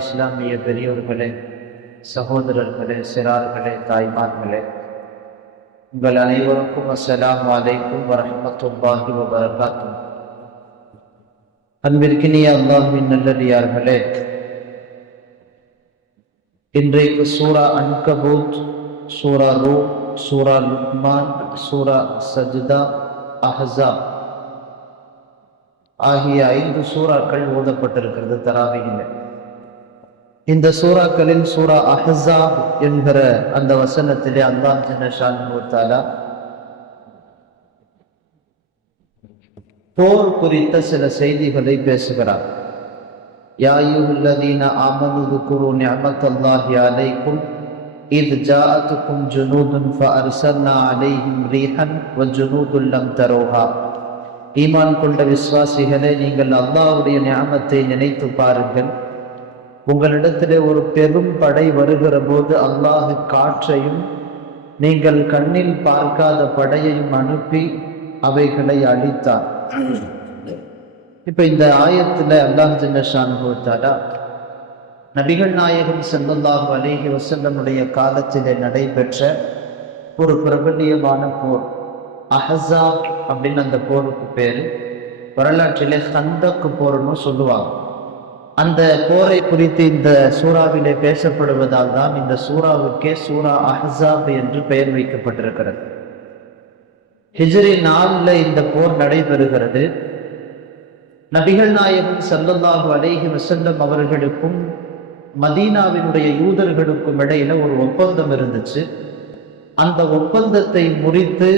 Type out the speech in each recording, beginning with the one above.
இஸ்லாமிய பெரியோர்களே சகோதரர்களே சிறார்களே தாய்மார்களே உங்கள் அனைவருக்கும் அஸ்லாம் அலைக்கும் வரஹ்மத்துல்லாஹி வபரகாத்துஹ். அன்பிற்கினிய அல்லாஹின் நல்லடியார்களே இன்றைக்கு சூரா அன்கபூத் சூரா ரூ சூரா லுக்மான் சூரா சஜ்தா அஹ்ஸாப் ஆகிய ஐந்து சூறாக்கள் ஓதப்பட்டிருக்கிறது தராவிகில இந்த சூறாக்களில் சூரா அஹ்ஸாப் என்கிற அந்த வசனத்திலே அல்லாஹ் ஜனஷான் போர் குறித்த சில செய்திகளை பேசுகிறார் யாயுல்லதீன ஆமனு துக்குரு நிஅமத்தல்லாஹி அலைக்கும் إذ جاءتكم جنود فأرسلنا عليهم ريحا وجنود لم تروها ஈமான் கொண்ட விசுவாசிகளே நீங்கள் அல்லாஹ்வுடைய ஞாபத்தை நினைத்து பாருங்கள் உங்களிடத்திலே ஒரு பெரும் படை வருகிற போது அல்லாஹு காற்றையும் நீங்கள் கண்ணில் பார்க்காத படையையும் அனுப்பி அவைகளை அழித்தார். இப்ப இந்த ஆயத்துல அல்லாஹ் ஜின்னஷான் கொடுத்தாரா நபிகள் நாயகம் செல்லல்லாஹு அலேஹி வசல்லமுடைய காலத்திலே நடைபெற்ற ஒரு பிரபல்யமான போர் அஹசாப் அப்படின்னு அந்த போருக்கு பேரு. வரலாற்றிலே ஹந்தக்கு போர்னு சொல்லுவாங்க. அந்த போரை குறித்து இந்த சூறாவிலே பேசப்படுவதால் தான் இந்த சூறாவுக்கே சூரா அஹாப் என்று பெயர் வைக்கப்பட்டிருக்கிறது. ஹிஜ்ரி நாளில் இந்த போர் நடைபெறுகிறது. நபிகள் நாயகம் சல்லல்லாஹு அலேஹி வசல்லம் அவர்களுக்கும் மதீனாவினுடைய யூதர்களுக்கும் இடையில ஒரு ஒப்பந்தம் இருந்துச்சு. அந்த ஒப்பந்தத்தை முறித்து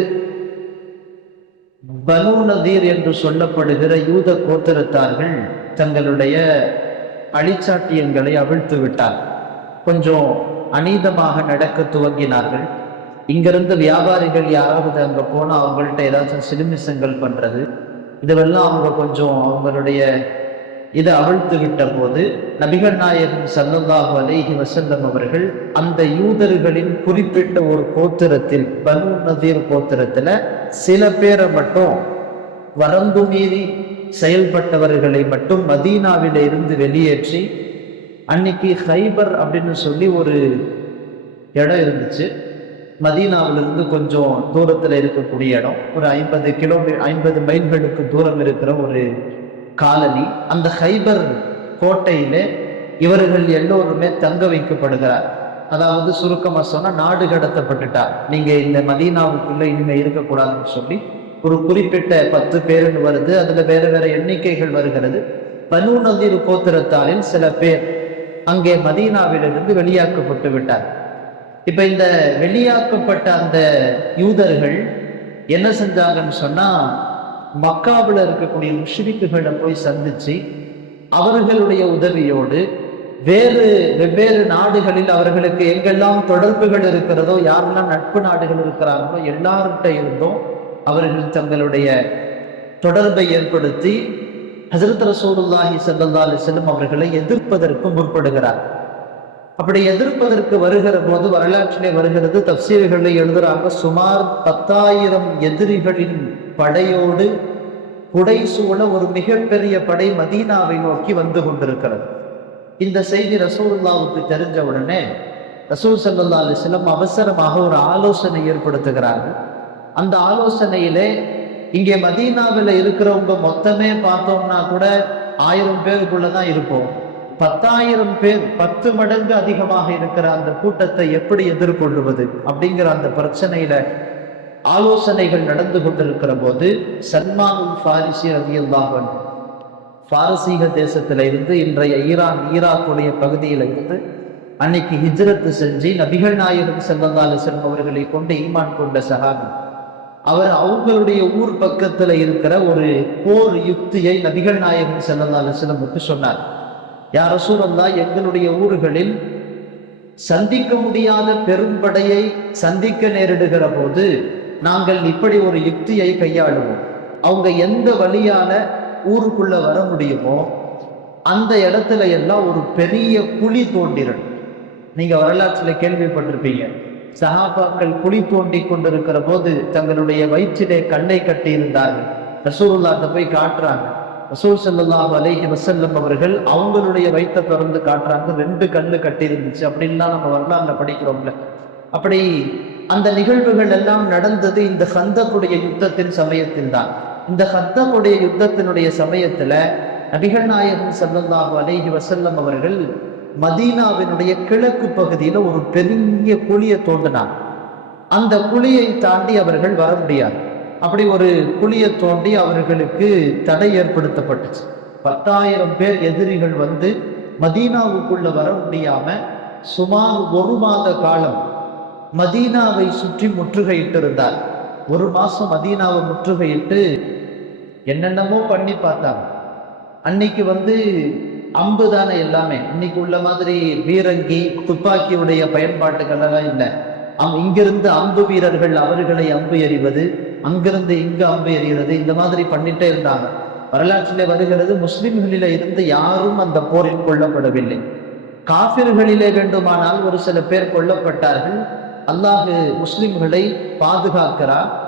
பனு நதீர் என்று சொல்லப்படுகிற யூத கோத்திரத்தார்கள் தங்களுடைய அழிச்சாட்டியங்களை அவிழ்த்து விட்டார். கொஞ்சம் அநீதமாக நடக்க துவங்கினார்கள். இங்கிருந்து வியாபாரிகள் யாராவது அங்கே போனால் அவங்கள்ட்ட ஏதாச்சும் சிறுமிசங்கள் பண்ணுறது இதுவெல்லாம் அவங்க கொஞ்சம் அவங்களுடைய இதை அவிழ்த்து விட்ட போது நபிகள் நாயகம் சல்லல்லாஹு அலேஹி வசல்லம் அவர்கள் அந்த யூதர்களின் குறிப்பிட்ட ஒரு கோத்திரத்தில் பனு நதீர் கோத்திரத்தில் சில பேரை மட்டும் வரம்பு மீறி செயல்பட்டவர்களை மட்டும் மதீனாவில இருந்து வெளியேற்றி அன்னைக்கு ஹைபர் அப்படின்னு சொல்லி ஒரு இடம் இருந்துச்சு. மதீனாவிலிருந்து கொஞ்சம் தூரத்தில் இருக்கக்கூடிய இடம். ஒரு ஐம்பது கிலோமீ ஐம்பது மைல்களுக்கு தூரம் இருக்கிற ஒரு காலனி. அந்த ஹைபர் கோட்டையில இவர்கள் எல்லோருமே தங்க வைக்கப்படுகிறார். அதாவது சுருக்கமாக சொன்னால் நாடு கடத்தப்பட்டுட்டார். நீங்கள் இந்த மதீனாவுக்குள்ளே இனிமேல் இருக்கக்கூடாதுன்னு சொல்லி ஒரு குறிப்பிட்ட பத்து பேருன்னு வருது. அதுல வேற வேற எண்ணிக்கைகள் வருகிறது. பனு நதீர் கோத்திரத்தாலில் சில பேர் அங்கே மதீனாவிலிருந்து வெளியாக்கப்பட்டு விட்டார். இப்ப இந்த வெளியாக்கப்பட்ட அந்த யூதர்கள் என்ன செஞ்சாங்கன்னு சொன்னா மக்காவில் இருக்கக்கூடிய முஷ்ரிக்குகளை போய் சந்திச்சு அவர்களுடைய உதவியோடு வேறு வெவ்வேறு நாடுகளில் அவர்களுக்கு எங்கெல்லாம் தொடர்புகள் இருக்கிறதோ யாரெல்லாம் நட்பு நாடுகள் இருக்கிறாங்களோ எல்லார்கிட்ட இருந்தும் அவர்கள் தங்களுடைய தொடர்பை ஏற்படுத்தி ஹசரத் ரசூலுல்லாஹி சல்லா அலிஸ்லம் அவர்களை எதிர்ப்பதற்கு முற்படுகிறார். அப்படி எதிர்ப்பதற்கு வருகிற போது வரலாற்றிலே வருகிறது தப்சீர்களை எழுதுறாங்க சுமார் பத்தாயிரம் எதிரிகளின் படையோடு குடை சூழ ஒரு மிகப்பெரிய படை மதீனாவை நோக்கி வந்து கொண்டிருக்கிறது. இந்த செய்தி ரசூல்லாவுக்கு தெரிஞ்ச உடனே ரசூல் சல்லா அலிஸ்லம் அவசரமாக ஒரு ஆலோசனை ஏற்படுத்துகிறார்கள். அந்த ஆலோசனையிலே இங்கே மதீனாவில் இருக்கிறவங்க மொத்தமே பார்த்தோம்னா கூட ஆயிரம் பேருக்குள்ளதான் இருப்போம். பத்தாயிரம் பேர் பத்து மடங்கு அதிகமாக இருக்கிற அந்த கூட்டத்தை எப்படி எதிர்கொள்வது அப்படிங்கிற அந்த பிரச்சனையில ஆலோசனைகள் நடந்து கொண்டிருக்கிற போது சல்மான் ஃபாரிசி ரவியல்லாஹன் பாரசீக தேசத்துல இருந்து இன்றைய ஈரான் ஈராக்குடைய பகுதியில இருந்து அன்னைக்கு ஹிஜ்ரத்து செஞ்சு நபிகள் நாயகம் செல்லந்தால செல்பவர்களை கொண்டு ஈமான் கொண்ட சஹாபி. அவர் அவங்களுடைய ஊர் பக்கத்துல இருக்கிற ஒரு போர் யுக்தியை நபிகள் நாயகன் செல்லந்தால சிலம்புக்கு சொன்னார். யார் சூழல்லா எங்களுடைய ஊர்களில் சந்திக்க முடியாத பெரும்படையை சந்திக்க நேரிடுகிற போது நாங்கள் இப்படி ஒரு யுக்தியை கையாளுவோம். அவங்க எந்த வழியால ஊருக்குள்ள வர முடியுமோ அந்த இடத்துல எல்லாம் ஒரு பெரிய குழி தோண்டிரணும் நீங்க வரலாற்றுல கேள்விப்பட்டிருப்பீங்க. சஹாபாக்கள் குழி தோண்டி கொண்டிருக்கிற போது தங்களுடைய வயிற்றிலே கண்ணை கட்டி இருந்தார்கள் ரசூலுல்லாட்ட போய் காட்டுறாங்க. ரசூல் ஸல்லல்லாஹு அலேஹி வசல்லம் அவர்கள் அவங்களுடைய வயிற்றை திறந்து காட்டுறாங்க. ரெண்டு கண்ணு கட்டி இருந்துச்சு அப்படின்லாம் நம்ம வரலாறுல படிக்கிறோம்ல. அப்படி அந்த நிகழ்வுகள் எல்லாம் நடந்தது இந்த ஹந்தக்குடைய யுத்தத்தின் சமயத்தில் தான் இந்த ஹந்தக்குடைய யுத்தத்தினுடைய சமயத்துல நபிகள் நாயகம் சல்லாஹு அலேஹி வசல்லம் அவர்கள் மதீனாவினுடைய கிழக்கு பகுதியில ஒரு பெரிய குழியை தோண்டினாங்க. அந்த குழியை தாண்டி அவர்கள் வர முடியாது. அப்படி ஒரு குழியை தோண்டி அவர்களுக்கு தடை ஏற்படுத்தப்பட்டுச்சு. பத்தாயிரம் பேர் எதிரிகள் வந்து மதீனாவுக்குள்ள வர முடியாம சுமார் ஒரு மாத காலம் மதீனாவை சுற்றி முற்றுகையிட்டு இருந்தார் ஒரு மாசம் மதீனாவை முற்றுகையிட்டு என்னென்னமோ பண்ணி பார்த்தாங்க. அன்னைக்கு வந்து அம்பு தானே எல்லாமே. இன்னைக்கு உள்ள மாதிரி பீரங்கி துப்பாக்கியுடைய பயன்பாட்டுகள் எல்லாம் இல்லை. அம் இங்கிருந்து அம்பு வீரர்கள் அவர்களை அம்பு எறிவது அங்கிருந்து இங்கு அம்பு எறிகிறது இந்த மாதிரி பண்ணிட்டே இருந்தாங்க. வரலாற்றிலே வருகிறது முஸ்லிம்களில இருந்து யாரும் அந்த போரில் கொல்லப்படவில்லை. காபிர்களிலே வேண்டுமானால் ஒரு சில பேர் கொல்லப்பட்டார்கள். அல்லாஹு முஸ்லிம்களை பாதுகாக்கிறார்.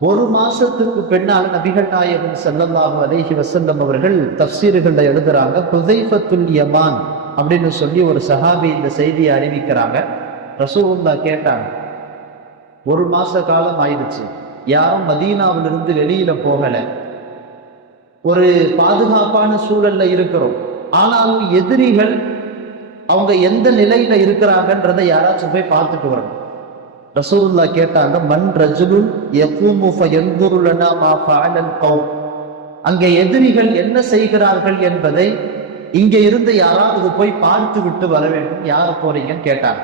ஒரு மாசத்துக்கு பின்னால் நபிகள் நாயகம் ஸல்லல்லாஹு அலேஹி வஸல்லம் அவர்கள் தஃசீர்கள்ல எழுதுறாங்க ஹுதைஃபத்துல் யமான் அப்படின்னு சொல்லி ஒரு சஹாபி இந்த செய்தியை அறிவிக்கிறாங்க. ரசூல்லா கேட்டாங்க ஒரு மாச காலம் ஆயிடுச்சு யாரும் மதீனாவிலிருந்து வெளியில போகல. ஒரு பாதுகாப்பான சூழல்ல இருக்கிறோம். ஆனாலும் எதிரிகள் அவங்க எந்த நிலையில இருக்கிறாங்கன்றதை யாராச்சும் போய் பார்த்துட்டு வரணும். ரசூலுல்லா கேட்டாங்க மன் ரஜுலுன் அங்கே எதிரிகள் என்ன செய்கிறார்கள் என்பதை இங்கே இருந்து யாராவது போய் பார்த்து விட்டு வர வேண்டும். யார் போறீங்கன்னு கேட்டாங்க.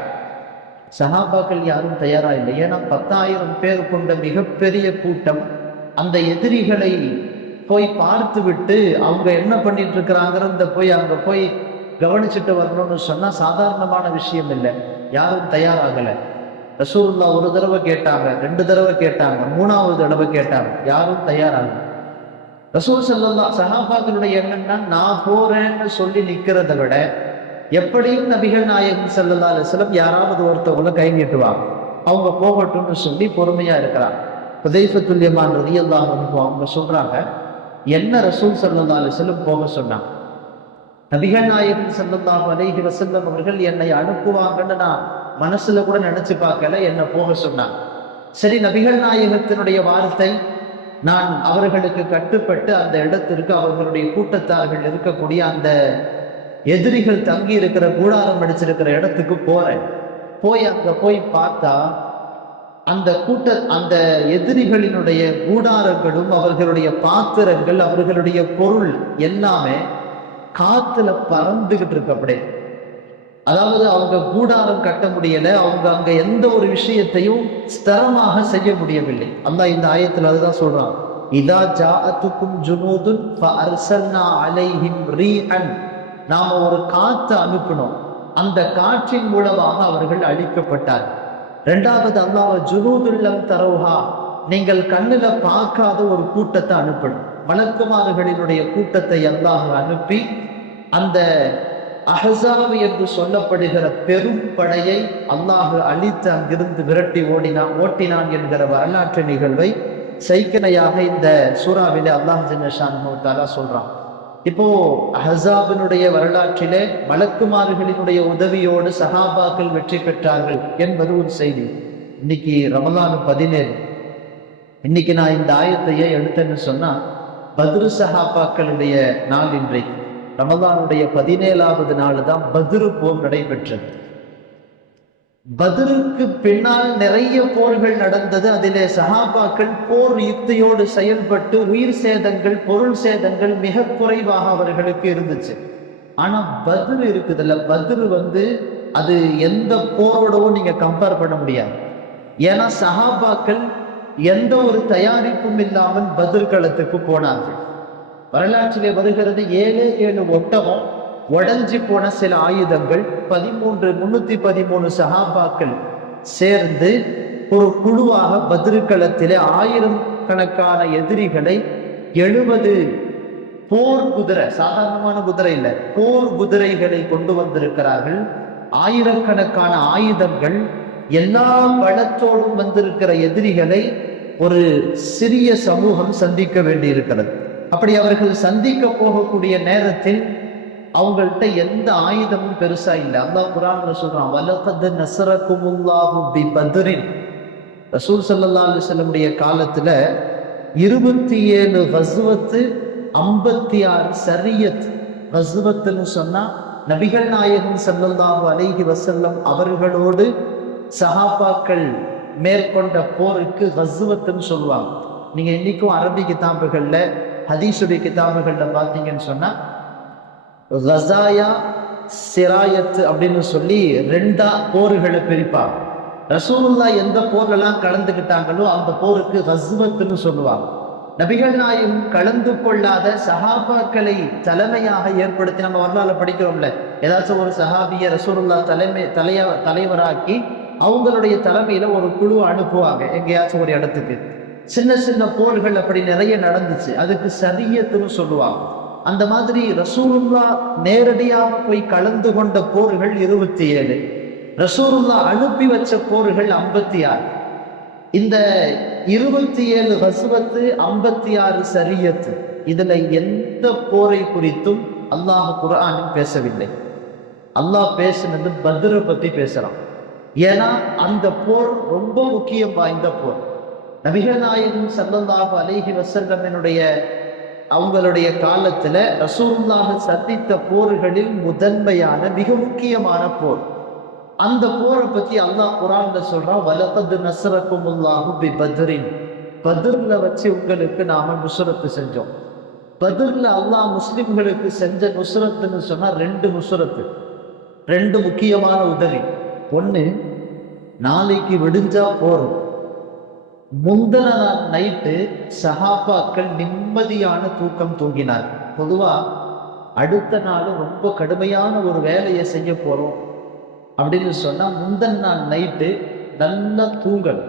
சஹாபாக்கள் யாரும் தயாரா இல்லை. ஏன்னா பத்தாயிரம் பேர் கொண்ட மிகப்பெரிய கூட்டம். அந்த எதிரிகளை போய் பார்த்து விட்டு அவங்க என்ன பண்ணிட்டு இருக்கிறாங்கிறத போய் அங்க போய் கவனிச்சுட்டு வரணும்னு சொன்னா சாதாரணமான விஷயம் இல்லை. யாரும் தயாராகலை. ரசூல்லா ஒரு தடவை கேட்டாங்க ரெண்டு தடவை கேட்டாங்க மூணாவது தடவை கேட்டாங்க. யாரும் தயாராகல. ரசூல் சல்லா சஹாபாக்களுடைய எண்ணம்னா நான் போறேன்னு சொல்லி நிக்கிறதை விட எப்படியும் நபிகள் நாயகன் செல்லல்லா அலிஸ்லம் யாராவது ஒருத்தவங்களை கை நீட்டுவாங்க. அவங்க போகட்டும்னு சொல்லி பொறுமையா இருக்கிறாங்க. புதைஃப துல்லியமான ரதியல்லாஹ் அவங்க சொல்றாங்க என்ன ரசூல் சல்லல்லா அலிஸ்லம் போக சொன்னாங்க? நபிகள் நாயகன் சல்லல்லாஹு அலைஹி வசல்லம் அவர்கள் என்னை அனுப்புவாங்கன்னு நான் மனசுல கூட நினைச்சு பார்க்கல என்ன போக சொன்னான் சரி நபிகள் நாயகத்தினுடைய வார்த்தை நான் அவர்களுக்கு கட்டுப்பட்டு அந்த இடத்திற்கு அவர்களுடைய கூட்டத்தார்கள் இருக்கக்கூடிய அந்த எதிரிகள் தங்கி இருக்கிற கூடாரம் அடிச்சிருக்கிற இடத்துக்கு போறேன். போய் அங்க போய் பார்த்தா அந்த கூட்ட அந்த எதிரிகளினுடைய கூடாரங்களும் அவர்களுடைய பாத்திரங்கள் அவர்களுடைய பொருள் எல்லாமே காத்துல பறந்துகிட்டு இருக்கு அப்படியே. அதாவது அவங்க கூடாரம் கட்ட முடியல அவங்க அங்க எந்த ஒரு விஷயத்தையும் ஸ்திரமாக செய்ய முடியவில்லை. அந்த இந்த ஆயத்துல அதுதான் சொல்றான். இதா ஜாஅத்துக்கும் ஜுனூதுன் ஃபஅர்சல்னா அலைஹிம் ரீஹன். நாம ஒரு காத்து அனுப்பினோம். அந்த காற்றின் மூலமாக அவர்கள் அழிக்கப்பட்டார் ரெண்டாவது அல்லாஹ் ஜுனூதுல்லம் தரோஹா நீங்கள் கண்ணில் பார்க்காத ஒரு கூட்டத்தை அனுப்பணும். மலக்குமாறுகளினுடைய கூட்டத்தை அல்லாஹ் அனுப்பி அந்த அஹசாப் என்று சொல்லப்படுகிற பெரும் படையை அல்லாஹு அழித்து அங்கிருந்து விரட்டி ஓடினான் ஓட்டினான் என்கிற வரலாற்று நிகழ்வை சைக்கனையாக இந்த சூறாவிலே அல்லாஹ் ஜின்னஷான் சொல்றான். இப்போ அஹசாபினுடைய வரலாற்றிலே வழக்குமார்களினுடைய உதவியோடு சஹாபாக்கள் வெற்றி பெற்றார்கள் என்பது ஒரு செய்தி. இன்னைக்கு ரமலான் பதினேழு. இன்னைக்கு நான் இந்த ஆயத்தையே எடுத்தேன்னு சொன்னா பத்ரு சஹாபாக்களுடைய நாள் இன்றைக்கு. ரமதானுடைய பதினேழாவது நாள் தான் பதிரு போர் நடைபெற்றது. பத்ருக்கு பின்னால் நிறைய போர்கள் நடந்தது. அதிலே சஹாபாக்கள் போர் யுக்தியோடு செயல்பட்டு உயிர் சேதங்கள் பொருள் சேதங்கள் மிக குறைவாக அவர்களுக்கு இருந்துச்சு. ஆனா பதில் இருக்குதுல்ல பதில் வந்து அது எந்த போரோடவும் நீங்க கம்பேர் பண்ண முடியாது. ஏன்னா சஹாபாக்கள் எந்த ஒரு தயாரிப்பும் இல்லாமல் பதில் களத்துக்கு போனார்கள். வரலாற்றிலே வருகிறது ஏழு ஏழு ஒட்டகம் உடஞ்சி போன சில ஆயுதங்கள் பதிமூன்று முன்னூத்தி பதிமூணு சஹாபாக்கள் சேர்ந்து ஒரு குழுவாக பதிர்களத்திலே ஆயிரம் கணக்கான எதிரிகளை எழுபது போர் குதிரை சாதாரணமான குதிரை இல்லை போர் குதிரைகளை கொண்டு வந்திருக்கிறார்கள். ஆயிரக்கணக்கான ஆயுதங்கள் எல்லா பலத்தோடும் வந்திருக்கிற எதிரிகளை ஒரு சிறிய சமூகம் சந்திக்க வேண்டியிருக்கிறது. அப்படி அவர்கள் சந்திக்க போகக்கூடிய நேரத்தில் அவங்கள்ட்ட எந்த ஆயுதமும் பெருசா இல்லை. அல்லா குரான் சொல்றான் வலகத் நசரகுமுல்லாஹு பி பத்ரின் ரசூல் சல்லா அலுவலமுடைய காலத்துல இருபத்தி ஏழு வசுவத்து ஐம்பத்தி ஆறு சரியத் வசுவத்துன்னு சொன்னா நபிகள் நாயகம் ஸல்லல்லாஹு அலைஹி வசல்லம் அவர்களோடு சஹாபாக்கள் மேற்கொண்ட போருக்கு வசுவத்துன்னு சொல்லுவாங்க. நீங்க இன்னைக்கும் அரபி கிதாபுகள்ல ஹதீஸுடைய கிதாபுகளில் பார்த்தீங்கன்னு சொன்னால் ரசாயா சிராயத் அப்படின்னு சொல்லி ரெண்டா போர்களை பிரிப்பாங்க ரசூல்லா எந்த போர்லாம் கலந்துக்கிட்டாங்களோ அந்த போருக்கு ஹஸ்வத்துன்னு சொல்லுவாங்க. நபிகள் நாயும் கலந்து கொள்ளாத சஹாபாக்களை தலைமையாக ஏற்படுத்தி நம்ம வரலாறு படிக்கிறோம்ல. ஏதாச்சும் ஒரு சஹாபிய ரசூலுல்லா தலைமை தலைய தலைவராக்கி அவங்களுடைய தலைமையில ஒரு குழு அனுப்புவாங்க. எங்கேயாச்சும் ஒரு இடத்துக்கு. சின்ன சின்ன போர்கள் அப்படி நிறைய நடந்துச்சு. அதுக்கு சரியத்துன்னு சொல்லுவாங்க. அந்த மாதிரி ரசூருல்லா நேரடியாக போய் கலந்து கொண்ட போர்கள் இருபத்தி ஏழு ரசூருல்லா அனுப்பி வச்ச போர்கள் ஐம்பத்தி ஆறு இந்த இருபத்தி ஏழு வசுவத்து ஐம்பத்தி ஆறு சரியத்து. இதுல எந்த போரை குறித்தும் அல்லாஹ் குரானும் பேசவில்லை. அல்லாஹ் பேசினது பத்ரை பத்தி பேசுறான் ஏன்னா அந்த போர் ரொம்ப முக்கியம் வாய்ந்த போர். நபிகள் நாயகம் ஸல்லல்லாஹு அலைஹி அவங்களுடைய காலத்துல ரசூல்லாக சந்தித்த போர்களில் முதன்மையான மிக முக்கியமான போர். அந்த போரை பத்தி அல்லாஹ் குரான்ல சொல்றான் வலகது நஸ்ரக்குமுல்லாஹு பி பத்ரின் பத்ர்ல வச்சு உங்களுக்கு நாம நுசுரத்து செஞ்சோம். பத்ர்ல அல்லாஹ் முஸ்லிம்களுக்கு செஞ்ச நுசுரத்துன்னு சொன்னா ரெண்டு நுசுரத்து. ரெண்டு முக்கியமான உதவி. ஒண்ணு நாளைக்கு விடிஞ்சா போறோம் முந்தின நாள் நைட்டு சஹாபாக்கள் நிம்மதியான தூக்கம் தூங்கினார். பொதுவா அடுத்த நாள் ரொம்ப கடுமையான ஒரு வேலையை செய்ய போறோம் அப்படின்னு சொன்னா முந்தின நாள் நைட்டு நல்லா தூங்கல்.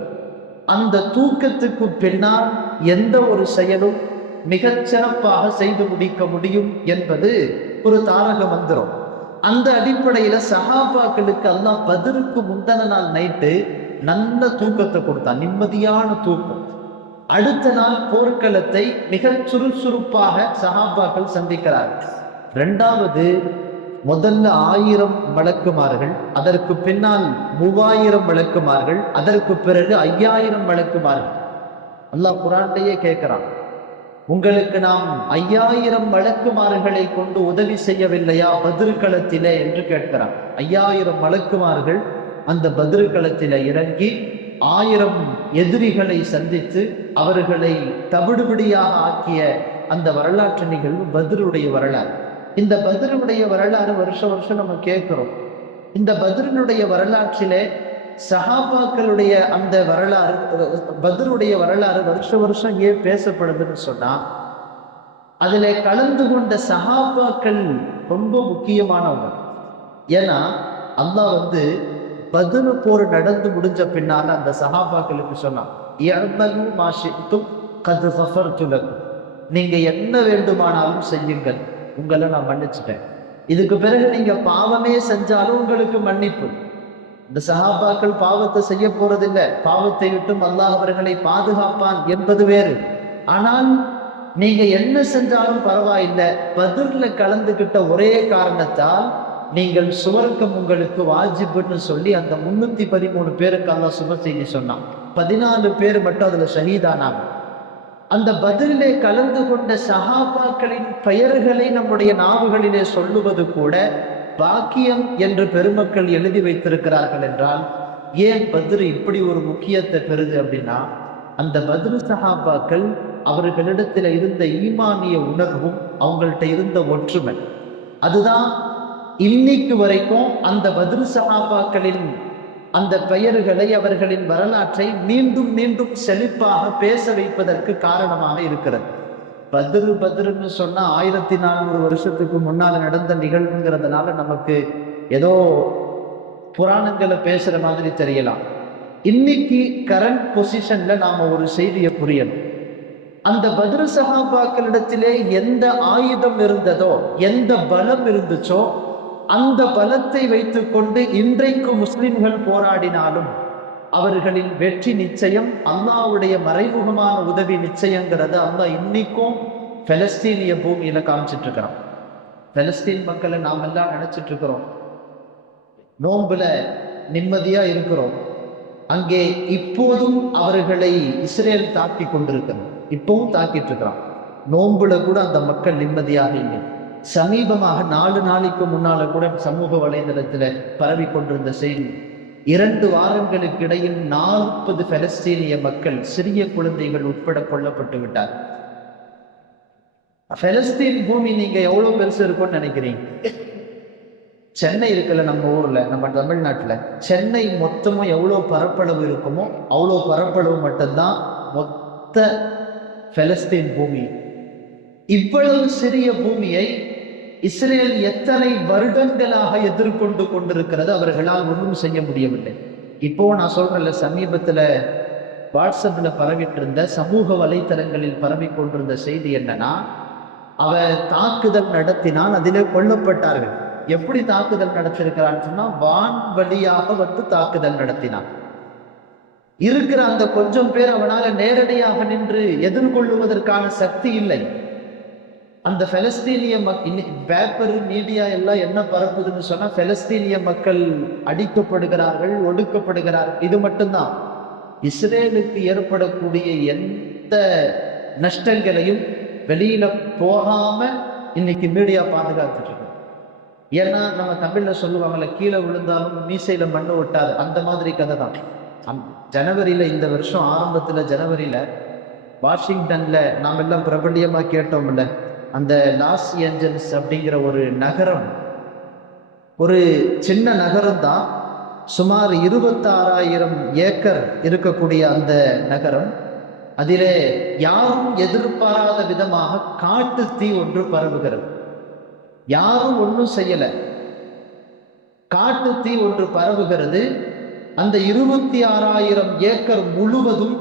அந்த தூக்கத்துக்கு பின்னால் எந்த ஒரு செயலும் மிகச் சிறப்பாக செய்து முடிக்க முடியும் என்பது ஒரு தாரக மந்திரம். அந்த அடிப்படையில சஹாபாக்களுக்கு எல்லாம் பதிலுக்கு முந்தன நாள் நைட்டு நல்ல தூக்கத்தை கொடுத்தான் நிம்மதியான தூக்கம். அடுத்த நாள் போர்க்களத்தை மிக சுறுசுறுப்பாக சஹாபாக்கள் சந்திக்கிறார்கள். ரெண்டாவது முதல்ல ஆயிரம் வழக்குமார்கள் அதற்கு பின்னால் மூவாயிரம் வழக்குமார்கள் அதற்கு பிறகு ஐயாயிரம் வழக்குமார்கள். அல்லாஹ் குரான்டையே கேட்கிறான் உங்களுக்கு நாம் ஐயாயிரம் வழக்குமார்களை கொண்டு உதவி செய்யவில்லையா பதிர்களத்திலே என்று கேட்கிறான். ஐயாயிரம் வழக்குமார்கள் அந்த பதிர்களத்தில இறங்கி ஆயிரம் எதிரிகளை சந்தித்து அவர்களை தவிடுபடியாக ஆக்கிய அந்த வரலாற்று நிகழ்வு பதிலுடைய வரலாறு. இந்த பதிலுடைய வரலாறு வருஷம் வருஷம் நம்ம கேட்குறோம். இந்த பதிலினுடைய வரலாற்றிலே சஹாபாக்களுடைய அந்த வரலாறு பதிருடைய வரலாறு வருஷ வருஷம் ஏன் பேசப்படுதுன்னு சொன்னா அதுல கலந்து கொண்ட சஹாபாக்கள் ரொம்ப முக்கியமானவங்க. ஏன்னா அல்லாஹ் வந்து பதில் போர் நடந்து முடிஞ்ச பின்னால அந்த சஹாபாக்களுக்கு சொன்னான் "இஅ்மலு மா ஷி'தும் கத் நீங்க என்ன வேண்டுமானாலும் செய்யுங்கள். உங்களை நான் மன்னிச்சுட்டேன். இதுக்கு பிறகு நீங்க பாவமே செஞ்சாலும் உங்களுக்கு மன்னிப்பு. இந்த சகாபாக்கள் பாவத்தை செய்ய போறதில்லை. பாவத்தை விட்டும் அல்லாஹ் அவர்களை பாதுகாப்பான் என்பது வேறு. ஆனால் நீங்க என்ன செஞ்சாலும் பரவாயில்லை. பதிர்ல கலந்துகிட்ட ஒரே காரணத்தால் நீங்கள் சுவர்க்கம் உங்களுக்கு வாஜிபுன்னு சொல்லி அந்த முன்னூத்தி பதிமூணு பேருக்கு அல்லா சுப செய்தி சொன்னான். பதினாலு பேர் மட்டும் அதுல ஷஹீதானாங்க அந்த பதிலே கலந்து கொண்ட சஹாபாக்களின் பெயர்களை நம்முடைய நாவுகளிலே சொல்லுவது கூட பாக்கியம் என்று பெருமக்கள் எழுதி வைத்திருக்கிறார்கள் என்றால் ஏன் பத்ரு இப்படி ஒரு முக்கியத்தை பெறுது அப்படின்னா அந்த பத்ரு சஹாபாக்கள் அவர்களிடத்தில் இருந்த ஈமானிய உணர்வும் அவங்கள்ட்ட இருந்த ஒற்றுமை. அதுதான் இன்னைக்கு வரைக்கும் அந்த பதிரு சஹாபாக்களின் அந்த பெயர்களை அவர்களின் வரலாற்றை மீண்டும் மீண்டும் செழிப்பாக பேச வைப்பதற்கு காரணமாக இருக்கிறது. பத்ரு பதிருன்னு சொன்னா ஆயிரத்தி நானூறு வருஷத்துக்கு முன்னால் நடந்த நிகழ்வுங்கிறதுனால நமக்கு ஏதோ புராணங்களை பேசுற மாதிரி தெரியலாம். இன்னைக்கு கரண்ட் பொசிஷன்ல நாம ஒரு செய்தியை புரியணும். அந்த பதிரு சகாபாக்களிடத்திலே எந்த ஆயுதம் இருந்ததோ எந்த பலம் இருந்துச்சோ அந்த பலத்தை வைத்துக்கொண்டு இன்றைக்கு முஸ்லிம்கள் போராடினாலும் அவர்களின் வெற்றி நிச்சயம் அல்லாவுடைய மறைமுகமான உதவி நிச்சயங்கிறத அல்லா இன்னைக்கும் பெலஸ்தீனிய பூமியில காமிச்சிட்டு இருக்கிறான் பெலஸ்தீன் மக்களை நாம் எல்லாம் நினைச்சிட்டு இருக்கிறோம் நோன்புல நிம்மதியா இருக்கிறோம். அங்கே இப்போதும் அவர்களை இஸ்ரேல் தாக்கி கொண்டிருக்கிறது. இப்பவும் தாக்கிட்டு இருக்கிறான் நோன்புல கூட அந்த மக்கள் நிம்மதியாக இல்லை. சமீபமாக நாலு நாளைக்கு முன்னால கூட சமூக வலைதளத்துல பரவி கொண்டிருந்த செய்தி இரண்டு வாரங்களுக்கு இடையில் நாற்பது பெலஸ்தீனிய மக்கள் சிறிய குழந்தைகள் உட்பட கொல்லப்பட்டு விட்டார். பெலஸ்தீன் பூமி நீங்க எவ்வளவு பெருசு இருக்கும்னு நினைக்கிறீங்க? சென்னை இருக்குல்ல நம்ம ஊர்ல நம்ம தமிழ்நாட்டுல சென்னை மொத்தமும் எவ்வளவு பரப்பளவு இருக்குமோ அவ்வளோ பரப்பளவு மட்டும்தான் மொத்த பெலஸ்தீன் பூமி. இவ்வளவு சிறிய பூமியை இஸ்ரேல் எத்தனை வருடங்களாக எதிர்கொண்டு கொண்டிருக்கிறது அவர்களால் ஒன்றும் செய்ய முடியவில்லை. இப்போ நான் சொல்றேன்ல சமீபத்துல வாட்ஸ்அப்ல பரவிட்டு இருந்த சமூக வலைத்தளங்களில் பரவி கொண்டிருந்த செய்தி என்னன்னா அவ தாக்குதல் நடத்தினால் அதிலே கொல்லப்பட்டார்கள். எப்படி தாக்குதல் நடத்திருக்கிறான்னு சொன்னா வான் வழியாக வந்து தாக்குதல் நடத்தினான். இருக்கிற அந்த கொஞ்சம் பேர் அவனால நேரடியாக நின்று எதிர்கொள்ளுவதற்கான சக்தி இல்லை. அந்த பெலஸ்தீனிய மக் பேப்பர் மீடியா எல்லாம் என்ன பரப்புதுன்னு சொன்னா பெலஸ்தீனிய மக்கள் அடிக்கப்படுகிறார்கள் ஒடுக்கப்படுகிறார்கள். இது மட்டும்தான். இஸ்ரேலுக்கு ஏற்படக்கூடிய எந்த நஷ்டங்களையும் வெளியில போகாம இன்னைக்கு மீடியா பாதுகாத்துட்டு இருக்கு. ஏன்னா நம்ம தமிழ்ல சொல்லுவாங்கல்ல கீழே விழுந்தாலும் மீசையில மண்ணு ஒட்டாது. அந்த மாதிரி கதை தான். ஜனவரியில இந்த வருஷம் ஆரம்பத்துல ஜனவரியில வாஷிங்டன்ல நாம் எல்லாம் பிரபல்யமா கேட்டோம்ல அந்த லாஸ் ஏஞ்சல்ஸ் அப்படிங்கிற ஒரு நகரம் ஒரு சின்ன நகரம் தான் சுமார் இருபத்தாறாயிரம் ஏக்கர் இருக்கக்கூடிய அந்த நகரம். அதிலே யாரும் எதிர்பாராத விதமாக காட்டு தீ ஒன்று பரவுகிறது. யாரும் ஒன்றும் செய்யல. காட்டு தீ ஒன்று பரவுகிறது. அந்த இருபத்தி ஆறாயிரம் ஏக்கர் முழுவதும்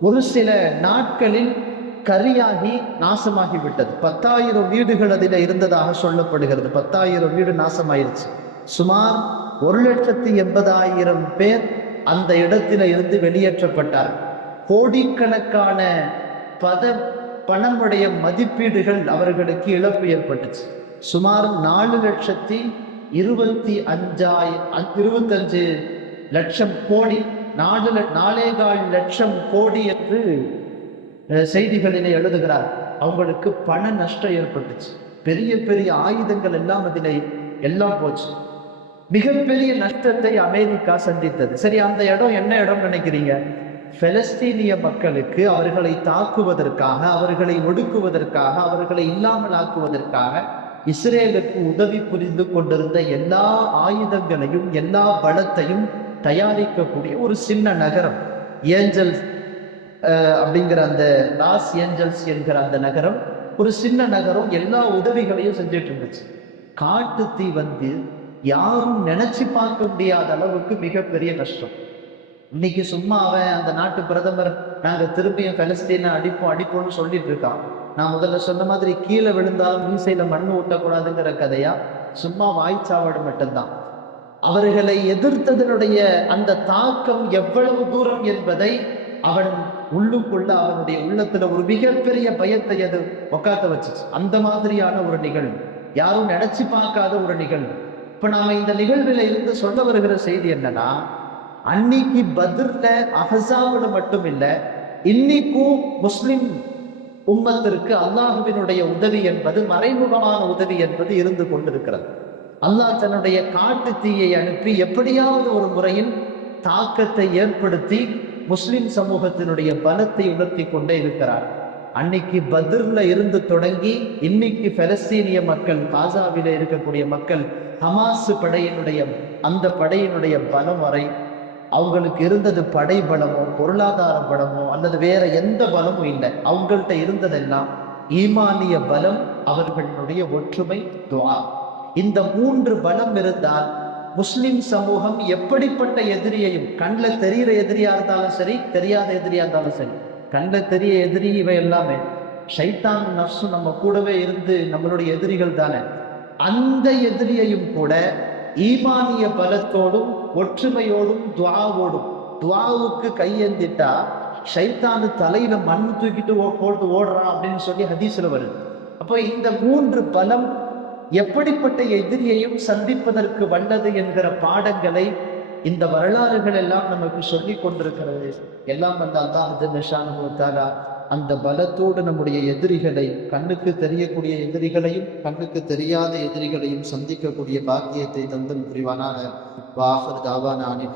ஒரு சில நாட்களில் கரியாகி நாசமாகி விட்டது பத்தாயிரம் வீடுகள் அதில் இருந்ததாக சொல்லப்படுகிறது. பத்தாயிரம் வீடு நாசமாயிருச்சு. சுமார் ஒரு லட்சத்தி எண்பதாயிரம் பேர் அந்த இடத்தில இருந்து வெளியேற்றப்பட்டார். கோடிக்கணக்கான பத பணமுடைய மதிப்பீடுகள் அவர்களுக்கு இழப்பு ஏற்பட்டுச்சு. சுமார் நாலு லட்சத்தி இருபத்தி அஞ்சாய் இருபத்தஞ்சு லட்சம் கோடி நாலு ல- நாலேகால் லட்சம் கோடி என்று செய்திகளிலே எழுதுகிறார். அவங்களுக்கு பண நஷ்டம் ஏற்பட்டுச்சு. பெரிய பெரிய ஆயுதங்கள் எல்லாம் அதில் எல்லாம் போச்சு. மிகப்பெரிய நஷ்டத்தை அமெரிக்கா சந்தித்தது. சரி அந்த இடம் என்ன இடம் நினைக்கிறீங்க? பெலஸ்தீனிய மக்களுக்கு அவர்களை தாக்குவதற்காக அவர்களை ஒடுக்குவதற்காக அவர்களை இல்லாமல் ஆக்குவதற்காக இஸ்ரேலுக்கு உதவி புரிந்து கொண்டிருந்த எல்லா ஆயுதங்களையும் எல்லா பலத்தையும் தயாரிக்கக்கூடிய ஒரு சின்ன நகரம். ஏஞ்சல்ஸ் அப்படிங்கிற அந்த லாஸ் ஏஞ்சல்ஸ் என்கிற அந்த நகரம் ஒரு சின்ன நகரம் எல்லா உதவிகளையும் செஞ்சுட்டு இருந்துச்சு. காட்டு தீ வந்து யாரும் நினைச்சு பார்க்க முடியாத அளவுக்கு மிகப்பெரிய கஷ்டம். இன்னைக்கு சும்மா அவன் அந்த நாட்டு பிரதமர் நாங்க திரும்பியும் பலஸ்தீனை அடிப்போம் அடிப்போம்னு சொல்லிட்டு இருக்கான். நான் முதல்ல சொன்ன மாதிரி கீழே விழுந்தா மீசையில மண்ணு ஊட்டக்கூடாதுங்கிற கதையா? சும்மா வாய்ச்சாவடு மட்டும்தான். அவர்களை எதிர்த்ததனுடைய அந்த தாக்கம் எவ்வளவு தூரம் என்பதை அவன் உள்ளுக்குள்ள அவனுடைய உள்ளத்துல ஒரு மிகப்பெரிய பயத்தை அது உக்காத்த வச்சுச்சு. அந்த மாதிரியான ஒரு நிகழ்வு. யாரும் நினைச்சு பார்க்காத ஒரு நிகழ்வு. இப்ப நாம இந்த நிகழ்வில் இருந்து சொல்ல வருகிற செய்தி என்னன்னா அன்னைக்கு பதிர்ல அஹசாவுல மட்டும் இல்லை இன்னைக்கும் முஸ்லிம் உம்மத்திற்கு அல்லாஹுவினுடைய உதவி என்பது மறைமுகமான உதவி என்பது இருந்து கொண்டிருக்கிறது. அல்லாஹ் தன்னுடைய காட்டு தீயை அனுப்பி எப்படியாவது ஒரு முறையில் தாக்கத்தை ஏற்படுத்தி முஸ்லிம் சமூகத்தினுடைய பலத்தை உணர்த்தி கொண்டே இருக்கிறார். அன்னைக்கு பத்ர்ல இருந்து தொடங்கி இன்னைக்கு பலஸ்தீனிய மக்கள் காசாவில இருக்கக்கூடிய மக்கள் ஹமாஸ் படையினுடைய அந்த படையினுடைய பலம் வரை அவங்களுக்கு இருந்தது படை பலமோ பொருளாதார பலமோ அல்லது வேற எந்த பலமும் இல்லை. அவங்கள்ட்ட இருந்ததெல்லாம் ஈமானிய பலம் அவர்களுடைய ஒற்றுமை துவா இந்த மூன்று பலம் இருந்தால் முஸ்லிம் சமூகம் எப்படிப்பட்ட எதிரியையும் கண்ணில் தெரிகிற எதிரியாக இருந்தாலும் சரி தெரியாத எதிரியாக இருந்தாலும் சரி கண்ணில் தெரிய எதிரி இவை எல்லாமே ஷைத்தான் நஃப்ஸும் நம்ம கூடவே இருந்து நம்மளுடைய எதிரிகள் தானே. அந்த எதிரியையும் கூட ஈமானிய பலத்தோடும் ஒற்றுமையோடும் துவாவோடும் துவாவுக்கு கையெந்திட்டா ஷைத்தானு தலையில மண் தூக்கிட்டு போட்டு ஓடுறான் அப்படின்னு சொல்லி ஹதீஸ்ல வருது. அப்போ இந்த மூன்று பலம் எப்படிப்பட்ட எதிரியையும் சந்திப்பதற்கு வல்லது என்கிற பாடங்களை இந்த வரலாறுகள் எல்லாம் நமக்கு சொல்லி கொண்டிருக்கிறது. எல்லாம் வந்த அல்லாஹ் அந்த பலத்தோடு நம்முடைய எதிரிகளை கண்ணுக்கு தெரியக்கூடிய எதிரிகளையும் கண்ணுக்கு தெரியாத எதிரிகளையும் சந்திக்கக்கூடிய பாக்கியத்தை தந்தும் புரிவானாக. வாஹர் தாவான அனில்